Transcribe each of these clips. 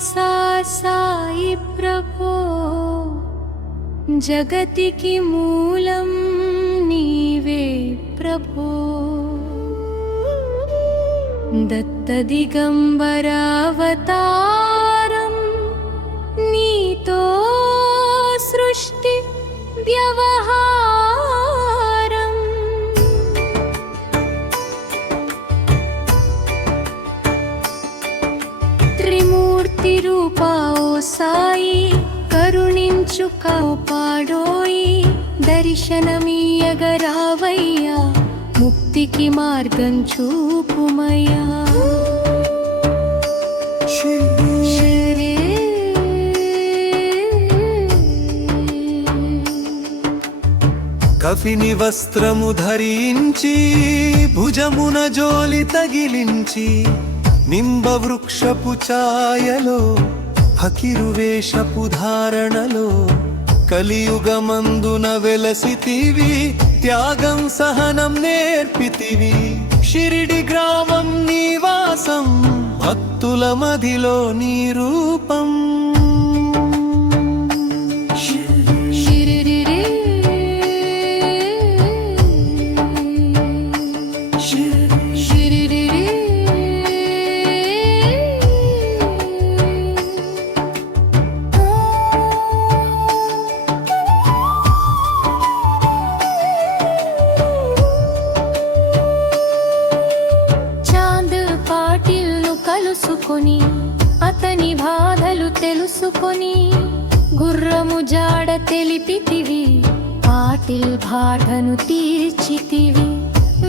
సాయి ప్రభో జగతికి మూలం నీవే ప్రభో దత్త దిగంబరావతారం నీతో సృష్టి వ్యవహారం త్రిమూర్తి రూపా ఓ సాయి కరుణించు కాపాడోయి దర్శనమీయగరావయ్యా ముక్తికి మార్గం చూపుమయ్యా కఫిని వస్త్రము ధరించి భుజమున జోలి తగిలించి నింబ వృక్షపు ఛాయలో ఫకిరు వేషపు ధారణలో కలియుగమందున వెలసితివి త్యాగం సహనం నేర్పితివి షిరిడి గ్రామం నివాసం భక్తుల మదిలో నీ రూపం అతని బాధలు తెలుసుకొని గుర్రము జాడ తెలిపితివి పాటిల్ బాధను తీర్చితివి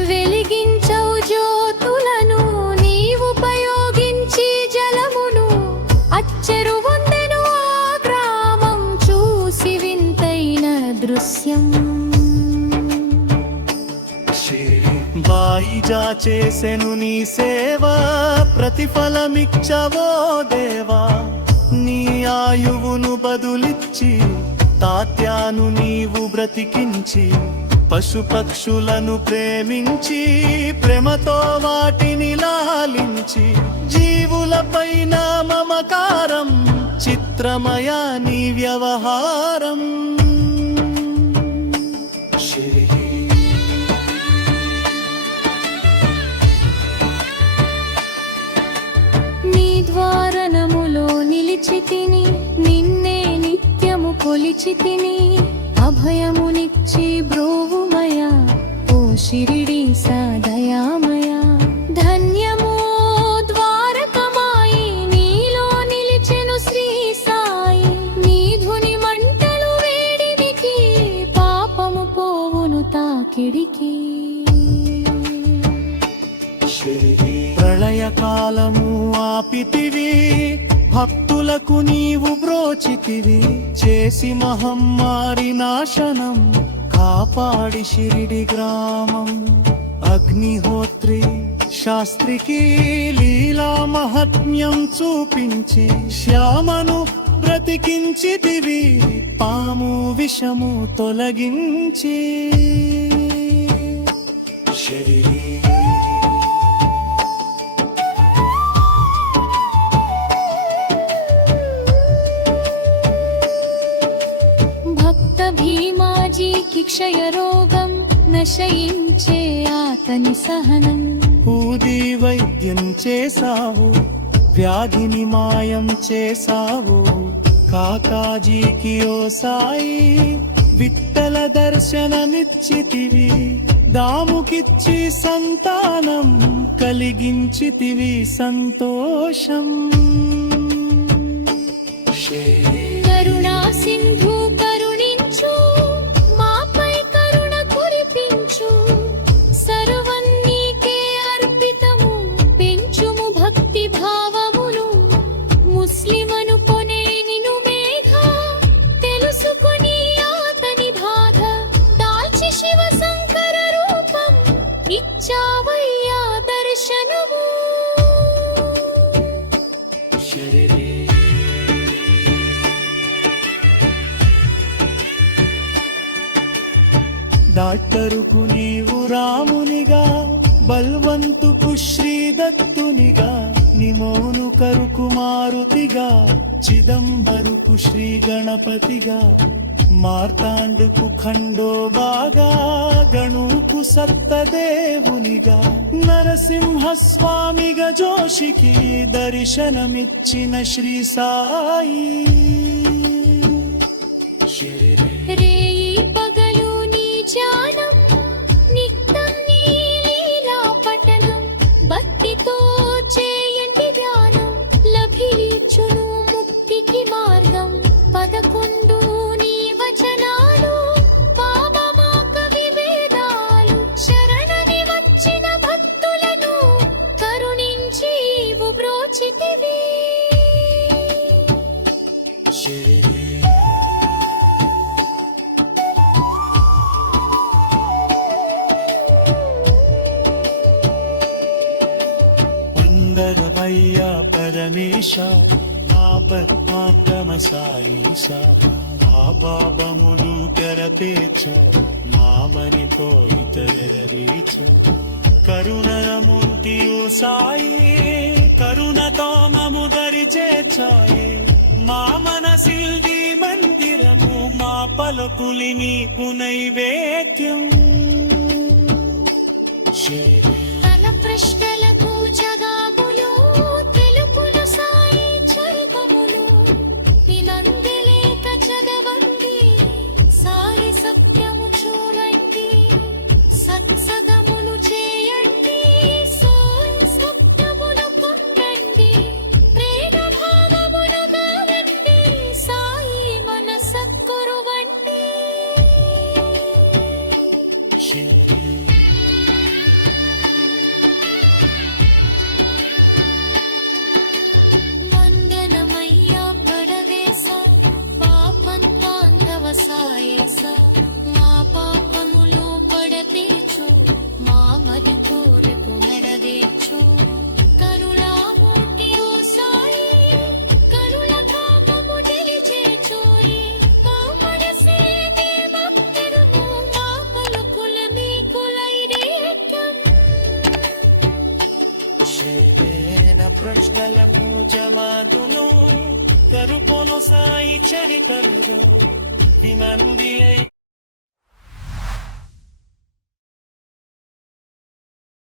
వెలిగించవు జ్యోతులను నీవుపయోగించి జలమును అచ్చెరు వందెను ఆ గ్రామం చూసి వింతైన దృశ్యం బాయిజా చేసెను నీ సేవ ప్రతిఫలమిచ్చవో దేవా నీ ఆయువును బదులిచ్చి తాత్యాను నీవు బ్రతికించి పశుపక్షులను ప్రేమించి ప్రేమతో వాటిని లాలించి జీవులపైన మమకారం చిత్రమయ నీ వ్యవహారం ద్వారణములో నిలిచితిని నిన్నే నిత్యము కొలిచితిని అభయమునిచ్చి బ్రోవుమయ ఓ షిరిడి సదయామయ ధన్యమో ద్వారకమాయి నీలో నిలిచెను శ్రీ సాయి నీ ధుని మంటలు వేడిమికి పాపము పోవును తాకిడికి ప్రళయకాలము ఆపితివి భక్తులకు నీవు బ్రోచితివి చేసి మహమ్మారి నాశనం కాపాడి షిరిడి గ్రామం అగ్నిహోత్రి శాస్త్రికి లీలా మహాత్మ్యం చూపించి శ్యామను బ్రతికించితివి పాము విషము తొలగించి షిరిడి భీమాజీకి క్షయరోగం నశయించే అతని సహనం ఊది వైద్యం చేసావు వ్యాధిని మాయం చేసావు కాకాజీకి ఓ సాయి విట్టల దర్శనమిచ్చితివి దాముకిచ్చి సంతానం కలిగించితివి సంతోషం కరుణా సింధు కరుణించు మాపై కరుణ కురిపించు సర్వం నీకే అర్పితము పెంచుము భక్తి భావమును ముస్లిమను కొనే నిను మేఘ తెలుసుకొని అతని బాధ దాల్చి శివ శంకర రూపం ఇచ్చావయ్యా దర్శనము డాక్టరుకు నీవు రామునిగా బల్వంతుకు శ్రీదత్తునిగా నిమోను కరుకు మారుతిగా చిదంబరుకు శ్రీ గణపతిగా మార్తాండుకు ఖండోబాగా గణుకు సత్తదేవునిగా నరసింహస్వామిగా జోషికి దర్శనమిచ్చిన శ్రీ సాయి రేయి పగలు నీ ధ్యానం నిత్యం నీ లీలా పఠనం భక్తితో చేయండి ధ్యానం లభించును ముక్తికి మార్గం 11 నీ వచనాలు పాపమాక వివేదాలు శరణని వచ్చిన భక్తులను కరుణించి బ్రోచితివి వందనమయ్యా పరమేశ ఆపద్మాంగమ సాయిస ఆ పాపములు తెరతేచ మామని కోయిత ఎరరీచ కరుణరమూర్తియు సాయి కరుణతో మము దరిచేచాయే మా మనసిల్ది మందిరము మా పలుకులి నీకు నైవేద్యం తల ప్రశ్నలకు జవాబులు తెలుపులు సాయి చరితములు వినందిలేక చదవండి సాయి సత్యము చూడండి సత్సగములు చేయండి సాయి సత్యమును పొందండి ప్రేమ భావమును గారండి సాయి మన సద్గురువండి వందనమయ్యా పడవేశ పాపంతాంతవ సాయేస మా పాపములు పడతీర్చు మా మరి కోరికు నెరవేర్చు కరుణామూర్తి ఓ సాయి కరుణ కామము తెలిచేచోరి కామడసేటి భక్తులను మా పలుకుల మీకు లైరేటం ప్రశ్నలకు జమాదును కరుపోను సాయి చరితరుడు విమంది